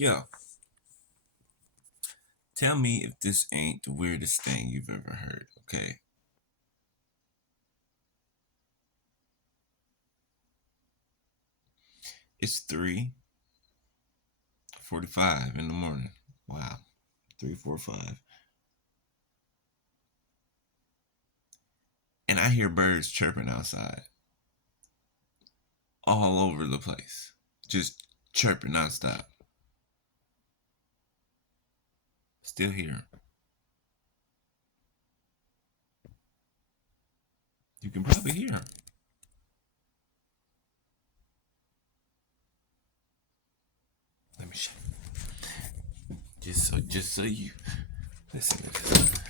Yo, tell me if this ain't the weirdest thing you've ever heard, okay? It's 3:45 in the morning. Wow. 3:45. And I hear birds chirping outside all over the place. Just chirping nonstop. Still here. You can probably hear 'em. Let me show you. Just so you listen to this.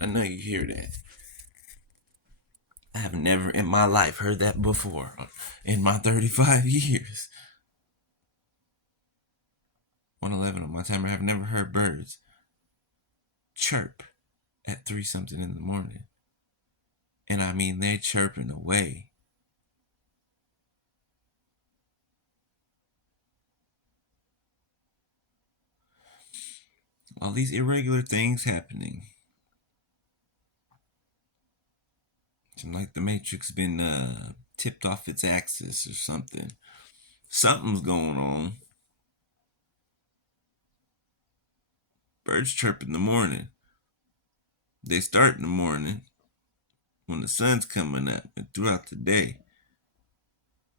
I know you hear that. I have never in my life heard that before. In my 35 years. 111 on my timer. I've never heard birds chirp at 3 something in the morning. And I mean, they're chirping away. All these irregular things happening. It's like the Matrix been tipped off its axis or something. Something's going on. Birds chirp in the morning. They start in the morning when the sun's coming up and throughout the day.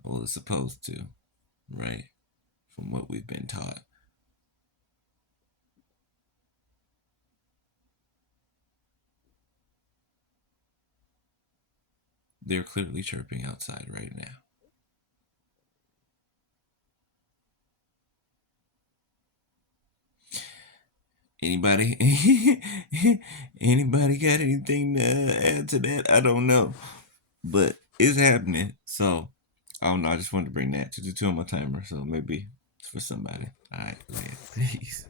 Well, it's supposed to, right? From what we've been taught. They're clearly chirping outside right now. Anybody? Anybody got anything to add to that? I don't know, but it's happening. So I don't know. I just wanted to bring that to the two on my timer. So maybe it's for somebody. All right, man. Peace.